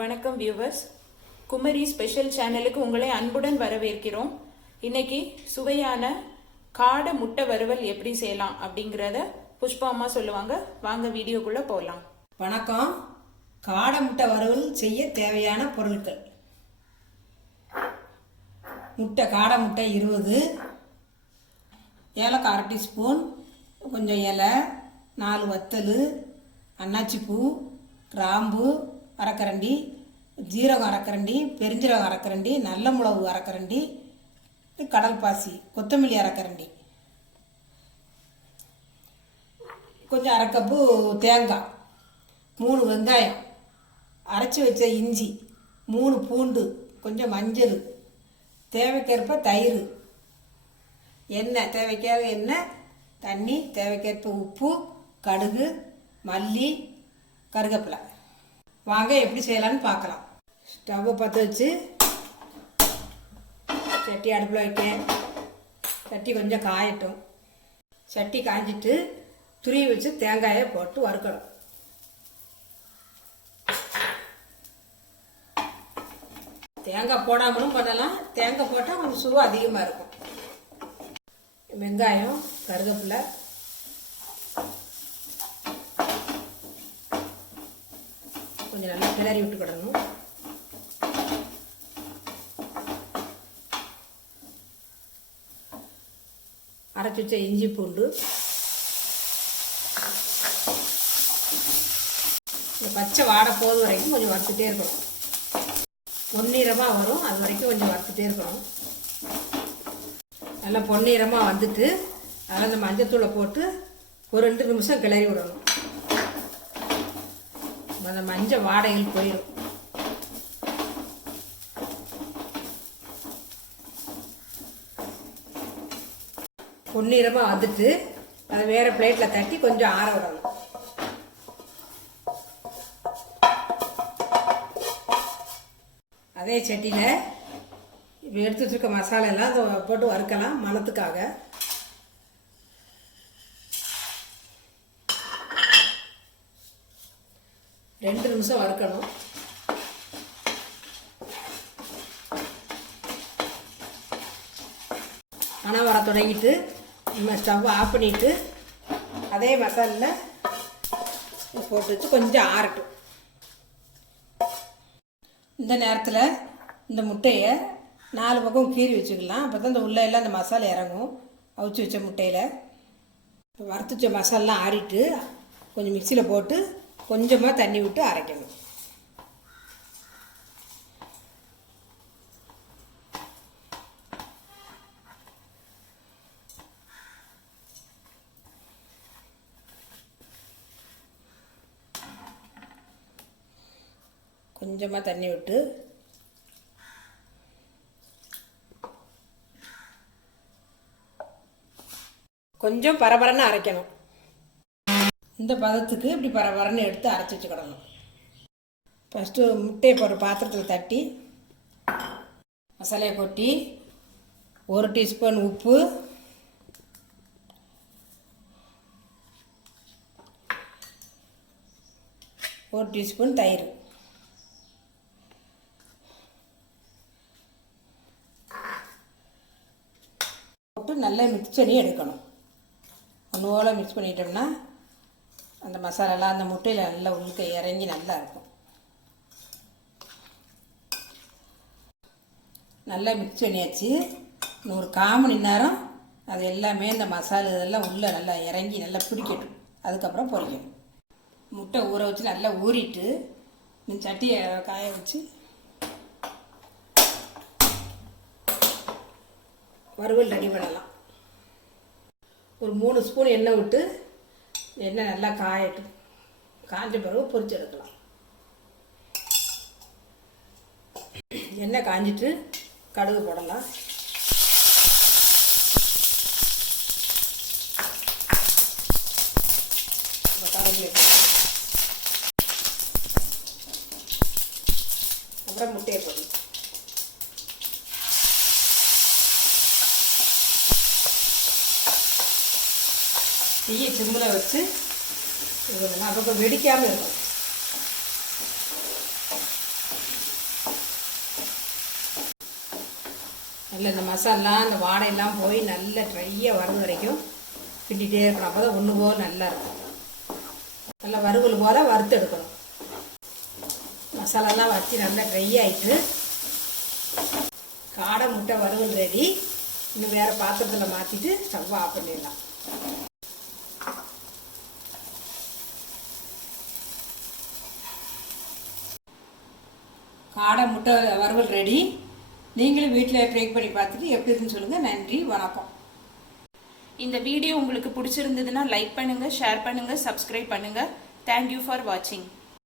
வணக்கம் viewers, Kumari special சேனலுக்கு உங்களை அன்புடன் வரவேற்கிறோம். இன்னைக்கு சுவையான காடை முட்டை வறுவல் எப்படி செய்யலாம் அப்படிங்கிறத புஷ்பா அம்மா சொல்லுவாங்க. வாங்க வீடியோக்குள்ள போகலாம். வணக்கம். காடை முட்டை வறுவல் செய்ய தேவையான பொருட்கள்: காடை முட்டை 20, ஏலக்காய் 1/2 டீஸ்பூன், கொஞ்சம் இலை, 4 வத்தல், அன்னாச்சிப்பூ, கிராம்பு அரைக்கரண்டி, ஜீரகம் அரைக்கரண்டி, பெருஞ்சீரகம் அரைக்கரண்டி, நல்ல மிளகு அரைக்கரண்டி, கடல் பாசி, கொத்தமல்லி அரைக்கரண்டி, கொஞ்சம் 1/2 கப்பு தேங்காய், 3 வெங்காயம், அரைச்சி வச்ச இஞ்சி, 3 பூண்டு, கொஞ்சம் மஞ்சள், தேவைக்கேற்ப தயிர், எண்ணெய் தேவைக்கேற்ப எண்ணெய், தண்ணி தேவைக்கேற்ப உப்பு, கடுகு, மல்லி, கருவேப்பிலை. வாங்க எப்படி செய்யலான்னு பார்க்கலாம். ஸ்டவ்வை பற்ற வச்சு சட்டி அடுப்பில் வைக்க. சட்டி கொஞ்சம் காயட்டும். சட்டி காய்ஞ்சிட்டு துருவி வச்சு தேங்காயை போட்டு வறுக்கணும். தேங்காய் போடாமலும் பண்ணலாம். தேங்காய் போட்டால் கொஞ்சம் சுவை அதிகமாக இருக்கும். வெங்காயம், கருவேப்பிலை, கொஞ்சம் நல்லா கிளறி விட்டுக்கிடணும். அரைச்சி வச்ச இஞ்சி பூண்டு, இந்த பச்சை வாடை போது வரைக்கும் கொஞ்சம் வறுத்துட்டே இருக்கணும். பொன்னிறமாக வரும், அது வரைக்கும் கொஞ்சம் வறுத்துட்டே இருக்கணும். நல்லா பொன்னிறமாக வந்துட்டு அதில் அந்த மஞ்சத்தூளை போட்டு ஒரு 2 நிமிஷம் கிளறி விடணும். அந்த மஞ்சள் வாடைகள் போயிடும். பொன்னிறமாக வந்துட்டு அதை வேறு பிளேட்டில் தட்டி கொஞ்சம் ஆற விடணும். அதே சட்டியில் இப்போ எடுத்து வச்சுருக்க மசாலா எல்லாம் போட்டு வறுக்கலாம். மணத்துக்காக 2 நிமிஷம் வறுக்கணும். மணம் வர தொடங்கிட்டு நம்ம ஸ்டவ் ஆஃப் பண்ணிவிட்டு அதே மசாலில் போட்டு வச்சு கொஞ்சம் ஆறட்டும். இந்த நேரத்தில் இந்த முட்டையை 4 பக்கம் கீறி வச்சுக்கலாம். அப்போ தான் இந்த உள்ளே எல்லாம் இந்த மசாலா இறங்கும். அவிச்சு வச்ச முட்டையில் வறுத்து வச்ச மசாலாம் ஆறிட்டு கொஞ்சம் மிக்சியில் போட்டு கொஞ்சமாக தண்ணி விட்டு அரைக்கணும். கொஞ்சமாக தண்ணி விட்டு கொஞ்சம் பரபரன்னு அரைக்கணும். இந்த பதத்துக்கு இப்படி பரபரன்னு எடுத்து அரைச்சி வச்சுக்கிடணும். ஃபஸ்ட்டு முட்டையை போடுற பாத்திரத்தில் தட்டி மசாலையை கொட்டி 1 டீஸ்பூன் உப்பு, 1 டீஸ்பூன் தயிர், போட்டு நல்லா மிக்ஸ் பண்ணி எடுக்கணும். ஒன்று மிக்ஸ் பண்ணிட்டோம்னா அந்த மசாலாலாம் அந்த முட்டையில் நல்லா உள்ளுக்க இறங்கி நல்லா இருக்கும். நல்லா மிக்ஸ் பண்ணியாச்சு. இன்னும் ஒரு 1/4 மணி நேரம் அது எல்லாமே இந்த மசாலா இதெல்லாம் உள்ளே நல்லா இறங்கி நல்லா பிடிக்கட்டும். அதுக்கப்புறம் பொரிக்கணும். முட்டை ஊற வச்சு நல்லா ஊறிட்டு இந்த சட்டியை காய வச்சு வறுவல் ரெடி பண்ணலாம். ஒரு 3 ஸ்பூன் எண்ணெய் விட்டு எண்ணெய் நல்லா காயட்டும். காஞ்ச பிறகு பொரிச்சு எடுக்கலாம். எண்ணெய் காஞ்சிட்டு கடுகு போடலாம். கருவேப்பிலை போடலாம். அப்புறம் முட்டையை போடணும். தீயை சிம்மில் வச்சு அப்போ வெடிக்காமல் இருக்கும். நல்ல இந்த மசாலா இந்த வாடையெல்லாம் போய் நல்ல ட்ரையாக வர்றது வரைக்கும் கிண்டிகிட்டே இருக்கணும். அப்போ தான் ஒன்று போல் நல்லா இருக்கும். நல்லா வறுவல் போல் வறுத்து எடுக்கணும். மசாலாலாம் வச்சு நல்லா ட்ரை ஆகிட்டு காடை முட்டை வறுவல் ரெடி. இன்னும் வேறு பாத்திரத்தில் மாற்றிட்டு ஸ்டவ் ஆஃப் பண்ணிடலாம். காடை முட்டை வறுவல் ரெடி. நீங்களும் வீட்டில் ட்ரை பண்ணி பார்த்துட்டு எப்படி இருக்குன்னு சொல்லுங்கள். நன்றி, வணக்கம். இந்த வீடியோ உங்களுக்கு பிடிச்சிருந்ததுன்னா லைக் பண்ணுங்க, ஷேர் பண்ணுங்க, சப்ஸ்கிரைப் பண்ணுங்க. தேங்க்யூ ஃபார் வாட்சிங்.